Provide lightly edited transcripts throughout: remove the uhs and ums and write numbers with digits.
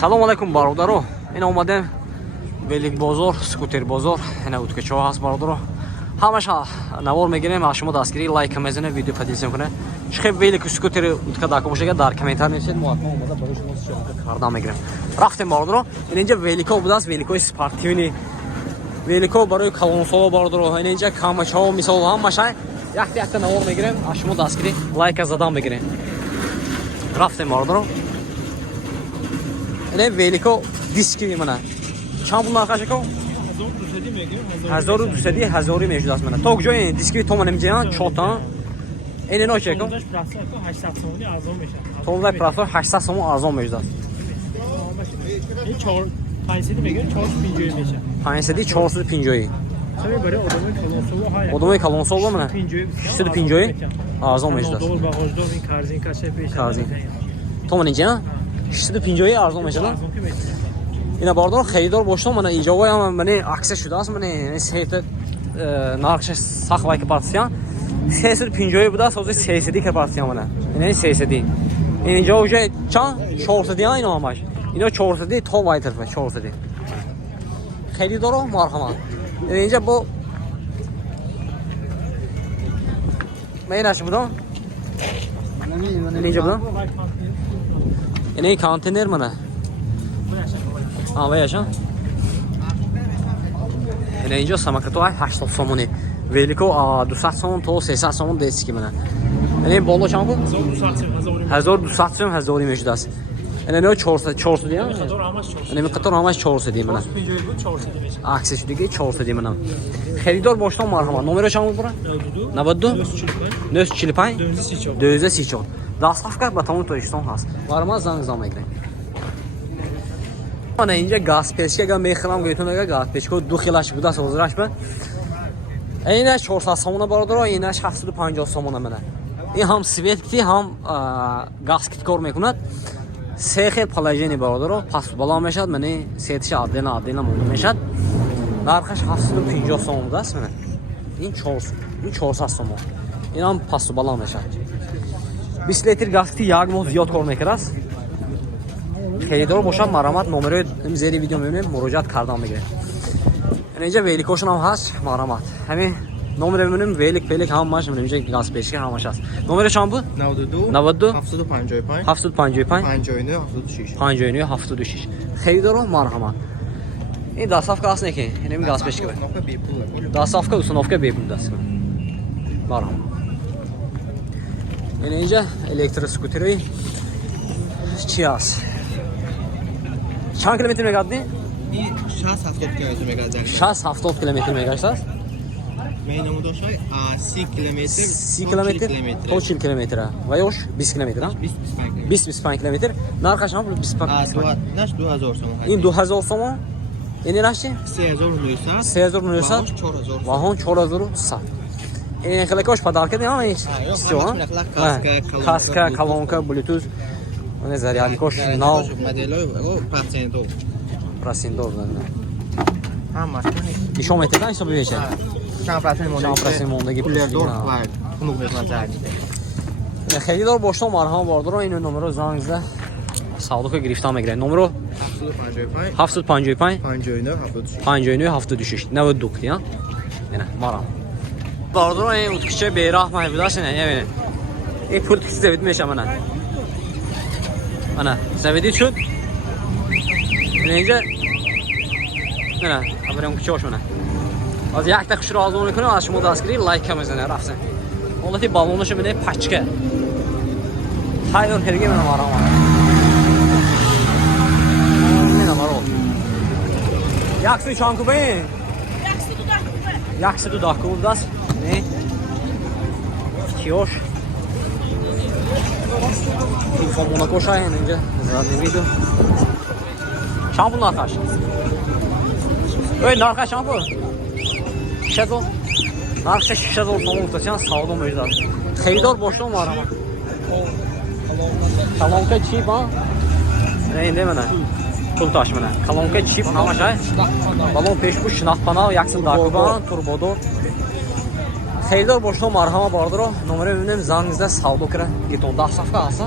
Салом алайкум бародаро. Ина омадем велик бозор, скутер бозор. Ина уткачо ҳаст бародаро. Ҳамаша навор мегирем, аз шумо дастгирӣ лайк мезанем, видео подписка мекунем. Шихе велик скутер утка дака бошага дар комментар нависед, мо ҳатман омада барои шумо ширкат кардан мегирем. Рафтем бародаро. Ина инҷа велико будааст, великои спортивни. Велико барои калонсоло бародаро. Ина инҷа камачао мисол ҳамаша як-якта навор мегирем, аз шумо дастгирӣ лайк задан мегирем. Рафтем бародаро. Ine veliko diski mana. Чанд пул нархаш ко? 1200 1000 мешуд аст мана. То куҷо ин диски то ман намеҷаям 4 та. Ин но чеко? 800 сомони арзон мешад. То профил 800 сом арзон мешуд аст. ин 4 500 мегирем 450 мешад. 500 450. Сами барои одамои калонсоло ҳай. Одамои калонсоло мана 650 арзон мешуд аст. Доллар багаждор ин корзинка шепеш. Корзин. То ман инҷа 650 арзон мешад. Ина бардор хейдор боштам мана инҷои ҳам мане акса шудааст мане сет нархш сах лайк партия 350 будааст ҳозир 300 ка партия мана ина 300 ин инҷо уже чанд 400 ин ҳамаш ино 400 то вайтер 400 хейди доро марҳамат инҷа бо менаш будам инҷа будам ина контейнер мана ваяша ина инҷо самакатои 80 сомони велико 200 сомон то 300 сомон дески мана ина боло чанд бу 1200 сом 1000 мешудааст ина но 400 я ина қатор ҳамаш 400 мана акси шудиги 400 мана херидор боштам марҳама номеро чанд бура 92 945 234 дастафка ба тамом тоштон ҳаст марҳама занг мегирем. Ana ince gaz peşkega mexram götürmege gaz peşko 2 xilаш budas ozraş ben. Eynaş 400 somona baradar, eynaş 750 somona mana. این هم سویتی هم گاز کیت کار میکند. سه خیلی پلاژینی باردارو پس بالا میشد منی سیتش عادینا مونده میشد. نرخش 750 سوم دست منه. این 400 سوم. این هم پس بالا میشد. 20 لیتر گاز کیت یک ماه زیاد کار میکرد. خریدار باشم مرامت نمره زیر ویدیو میبینیم مراجعت کردن میگه. اینجا ویلیکوشن هم هست مرامت. همین نمره میبینیم ویلیک هم ماش میبینیم اینجا گاز پیشکی همش هست. نمره چند بود؟ 92 755 59 76 خریدار مرامت. این دستافکا هست نکی. اینم گاز پیشکی بود. دستافکا دوستانافکا بیبود دست. مرامت. اینجا الکتروسکوتری چی هست؟ چند کیلومتر میگردی؟ این 60-70 کیلومتر میگرده. 60-70 کیلومتر میگردی؟ مینمون داشته 30 کیلومتر 30 کیلومتر تا 40 کیلومتر و یوش 20 کیلومتر 20-25 کیلومتر نرخش هم 25 کیلومتر نش 2000 تومان این 2000 تومان این نشی 3900 و هم 4100 این خلکاش پدر کردی هم کاسکا کلونکا بلوتوث اون زریالیکوش نو مدلای پرسیندور دادن همش نشون میده حساب میشه چند پرسنت موندگی دور و خنوق نظر میده خریدار باشم مرهم باردار این نمره زنگ زده سعودو گرفتم میگیره نمره 755 59 76 92 یا نه مرهم باردار این اتکچه بیراه محبوبه نه ببینید این پول تکسی زوید میشه من زویدی شد اینجا نه ابرم کچوش منه از یک تا خشر آزمون میکنم از شما دستگیری لایک هم بزنید رفتن والله بالونش میده پچکه تایون هرگی من مارم نه مارو یکسی چند کوبه یکسی دو داکو دست نه کیوش تلفون کوشای اینجا زاد ویدیو چند پول نرخش ای نرخش چند پول 6000 نرخش 6000 تومان تاچان سعودو میداد خریدار باشم مرام کلونکا چیپ ها نه منه پول تاش منه کلونکا چیپ همش بالون پیش بو شناخت پناه یکسل داکوبان توربودور Xeridor boşluğu marhama vardır o. Numara ümünüm zanginizde savdo kira. Yeton da safka alsa.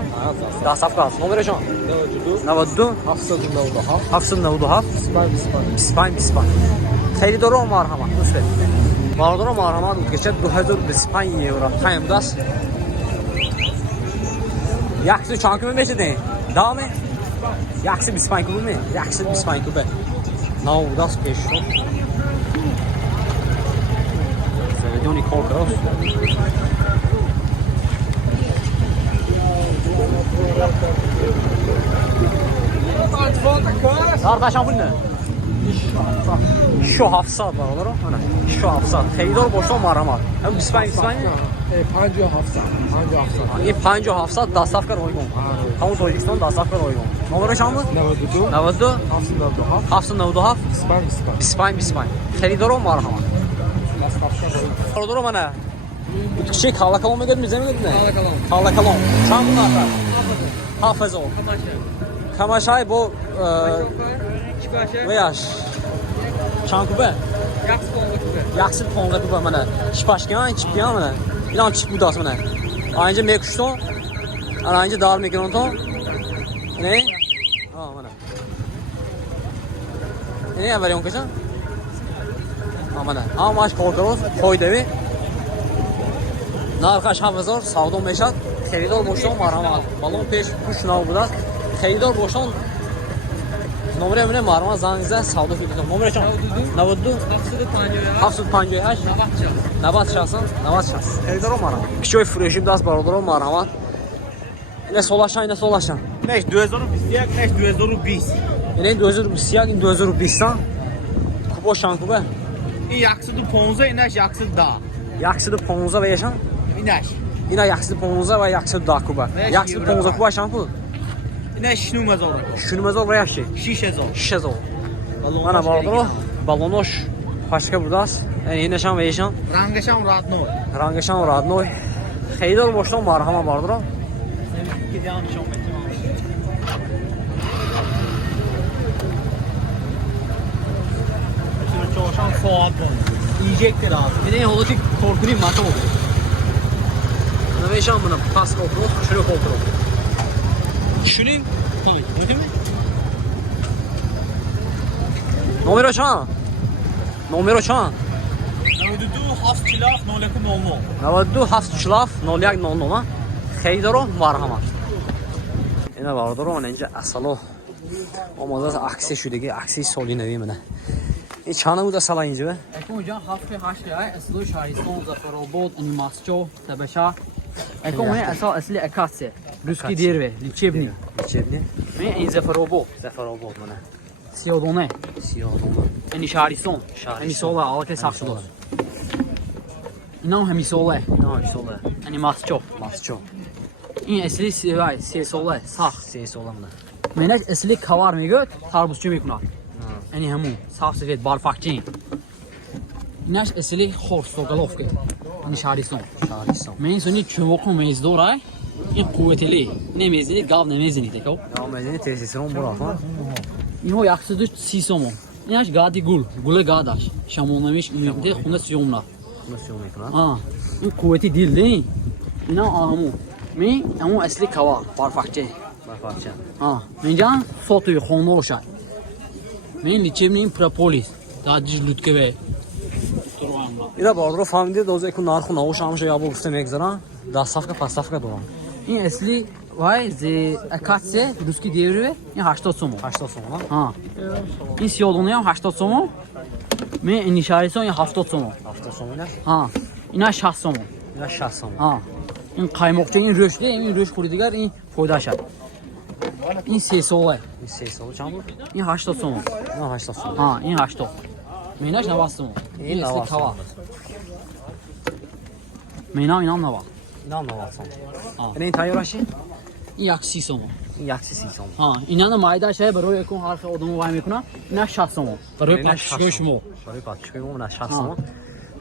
Da safka alsa. Numara can. 92 797 İspan. Xeridor o marhama. Üstü. Vardır o marhama geçer 2025 euro. Time das. Yaxşı çankımı meçedin. Devam et. Yaxşı İspan klubu mu? Yaxşı İspan klubu. Now das peşo. Заведённый колкрос. Arkadaşlar bu ne? Şu hafsat var olur mu? Şu hafsat. Xeridor boşluğu marhama. Hem İspan. Panjo hafsa. این 50 700 دستافکر oygun. همون توجیکستان دستافکر oygun. نمره چند بود؟ 92 797 25 خریدار و مرحمت. خریدار منه. چی کالا کلام میگید میزه میگید نه؟ کالا کلام. چند بود نفر؟ حافظ ol. کماشای bu ویاش. چند کوبه؟ Yaxşı ponga kuba mana. Şpaşkan çıkıyor mana. İlan çık bu das mana. Aynı mekuşton. Aynı dar mekronton. Ne? Ha mana. Ne avariyon kaça? Ha mana. Ha maç korkuyoruz. Koy devi. Narkaş hafızor. Savdon meşat. Xeridor boşton marhama. Balon peş kuş nav bu das. Xeridor boşton. Numara emine marhama zangize savdo filan. Numara çan. 92 758 90 şahsın. Xeridor o marhama. Kiçoy frejim das barodor o marhama. Ne solaşan. Neş 2020 neş 2020. Ne 2020 2020 Kubo şankube. Yaxşıdır ponza, inaş yaxşı da. Yaxşıdır ponza ve yaşam. İnaş. Yine yaxşıdır ponza ve yaxşıdır da kuba. Yaxşıdır ponza kuba şampu. İnaş şunumaz olur. Şunumaz ol ve yaşı. Şişez ol. Bana barodor balonoş. Başka burdas. Yani yine şam ve yaşam. Rangaşan Radnoy. Xeridor boşluğu marhama vardır o. Çoğuşan soğuk yiyecektir abi. Bir de holdaki korkuluyum mata oldu. Ne yaşam buna? Pas korkuluk, şöyle korkuluk. Şunun, tamam, öyle mi? Numara çan. 92 7 92 7 00 Xeridor marhama. Yine vardır o önce asalo. Ama da aksi şuradaki aksi solinevi mi ne? Çanı bu da salayınca be. Hocam hafif haşlaya eslu şahiston zafarobod animasyon tabeşa. Ekon asli ekatse. Ruski dirve, lichebni. Ve in zafarobod. Zafarobod mu ne? Siyodone. Siyodone. Ani şarison. Emisola alke saksılos. İnan hemisola. Animasyon. Masço. این اصلی سی ساله ساخت Seyis olan da. منک اصلی کار میگه تربوزچو میکنه یعنی همون صاف سفید بارفاکچین اینش اصلی خورس و گلوف که یعنی شهریستان من سونی چوبکو میزدوره این قوتلی نمیزنی گاو نمیزنی دیگه Ya medeni tesisinin burası. اینو یخصدو 300 اینش گادی گل گاداش شامونمیش میده خونه سیومنا Nasıl yolunu ها این قوتی دیل دی اینا آمو می همون اصلی کوا بارفاکچه Bakacağım. Ha, menjan sotuyu xonlu oluşar. Men lichemnin propolis, dadij lutke ve İda bardır o familya da o zaman narxı navuşamış ya bu üstüne egzara. Da safka pasafka dolan. این اصلی وای ز اکاتسه روسکی دیوره این 80 سومو 80 sonra. ها این سیولونه هم 80 سومو من این نشاریسون این 70 سومو Hafta sonu ne? ها اینا 60 سومو Ya şahsım. ها این قایمقچه این رشته این رش خوری دیگر این پویدا شد این 3 سوله Seyis olacağım bu. این 80 سومو Ne 80 sonra? ها این 80 میناش 90 سومو این اصلی 90 کوا مینام اینام نوا İnan ne var sonra? Ha. Ne tayyoraşı? این یک 30 سومو Yaksi seyis oldu. ها اینا نه مایدا شه برای یکون حرف آدمو وای میکنه اینا 60 سومو برای پاتشگاه شما Şöyle patışkı mı ne 60 sonra?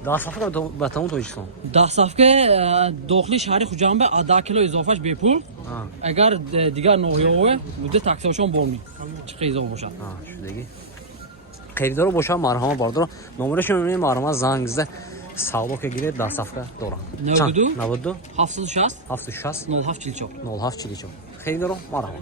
Da safka da tamam toyuşsun. ده صفحه داخلی شهر خوجان به 10 کیلو اضافهش بپول اگر دیگر نویوه بوده تاکسیشون برمی چه اضافه باشد Ha şuradaki. Xeridor boşa marhama vardır. Numarasını marhama zangizde Sağlık girer dostavka doğru. Navbudu? Navbudu? 760 760 07 40. 07 40. Xeyli doğru. Marhaba.